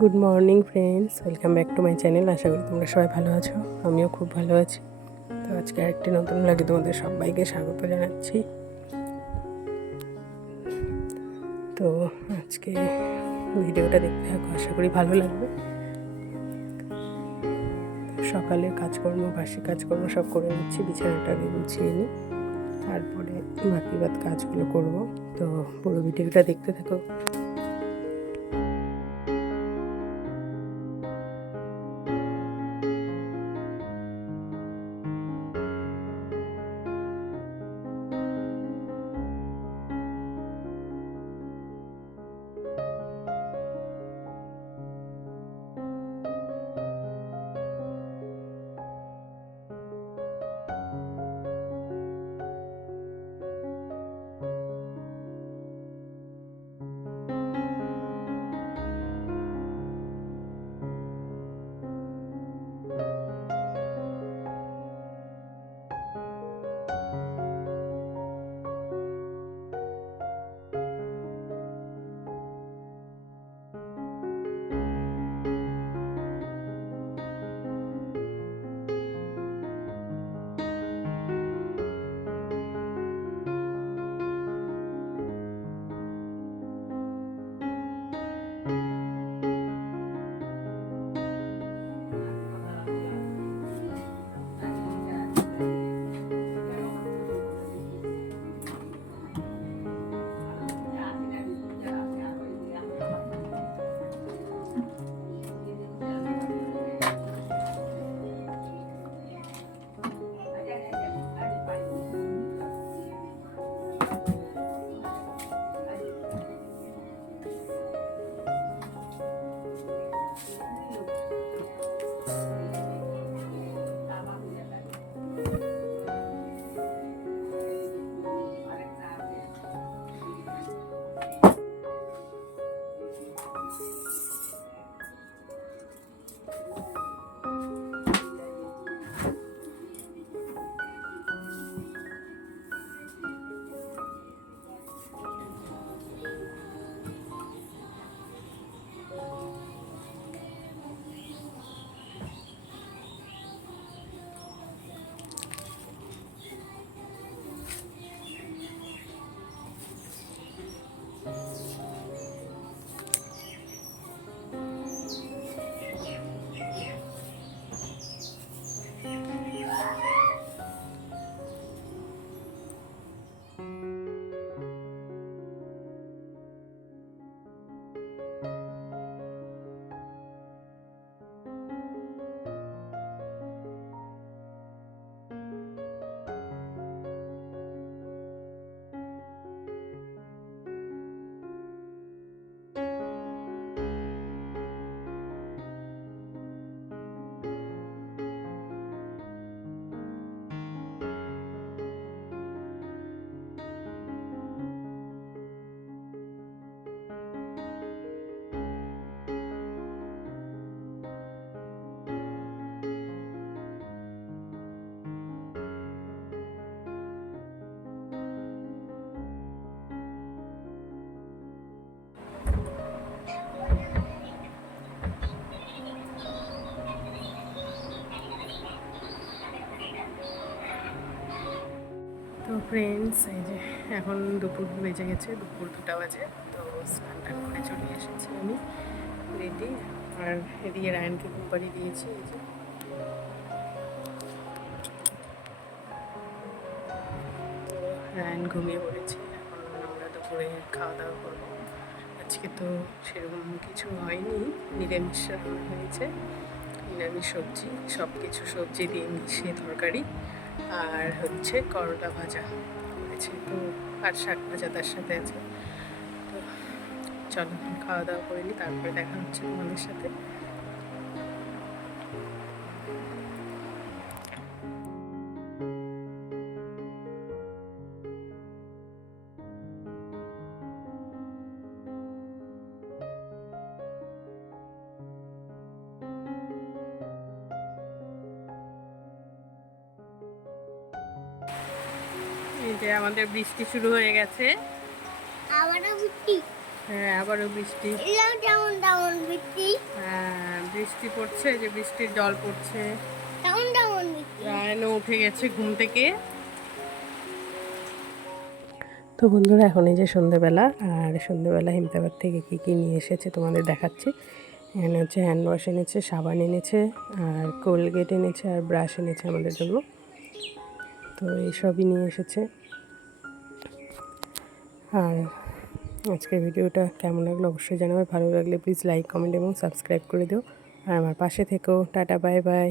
Good morning friends, welcome back to my channel. আশা করি তোমরা সবাই ভালো আছো, আমিও খুব ভালো আছি। তো আজকে আরেকটি নতুন লাগে তোমাদের সবাইকে স্বাগত জানাচ্ছি। তো আজকে ভিডিওটা দেখতে থাকো, আশা করি ভালো লাগবে। সকালে কাজকর্ম, বাসি কাজকর্ম সব করে নিচ্ছি, বিছানাটা আমি গুছিয়ে নিই, তারপরে বাকি কাজগুলো করব। তো পুরো ভিডিওটা দেখতে থাকো। তো ফ্রেন্ডস, এই যে এখন দুপুর বেজে গেছে, দুপুর 2টা বাজে। তো স্নান টান করে চলে এসেছি আমি রেডি। আর এদিকে রায়নকে ঘুম পাড়িয়ে দিয়েছি। এই যে তো রায়ন ঘুমিয়ে পড়েছে। এখন আমরা দুপুরে খাওয়া দাওয়া করবো। আজকে তো সেরকম কিছু হয়নি, নিরামিষ রান্না হয়েছে, নিরামিষ সবজি, সব কিছু সবজি দিয়ে মিশিয়ে তরকারি, আর হচ্ছে করলা ভাজা করেছে, তো আর শাক ভাজা তার সাথে আছে। তো চলো খাওয়া দাওয়া করে নিই, তারপরে দেখা হচ্ছে তোমাদের সাথে। এই যে আমাদের বৃষ্টি শুরু হয়ে গেছে। আবারও বৃষ্টি। হ্যাঁ আবারও বৃষ্টি। যেমন তেমন বৃষ্টি। হ্যাঁ বৃষ্টি পড়ছে, যে বৃষ্টির জল পড়ছে। তেমন তেমন বৃষ্টি। রায়নও উঠে গেছে ঘুম থেকে। তো বন্ধুরা এখন এই যে সন্ধ্যেবেলা, আর সন্ধ্যেবেলা হিমতাবাদ থেকে কী কী নিয়ে এসেছে তোমাদের দেখাচ্ছি। এখানে হচ্ছে হ্যান্ড ওয়াশ এনেছে, সাবান এনেছে, আর কোলগেট এনেছে, আর ব্রাশ এনেছে আমাদের জন্য। তো এইসবই নিয়ে এসেছে। আর আজকের ভিডিওটা কেমন লাগলো অবশ্যই জানাবে। ভালো লাগলে প্লিজ লাইক, কমেন্ট এবং সাবস্ক্রাইব করে দিও। আর আমার পাশে থেকো। Tata, bye bye.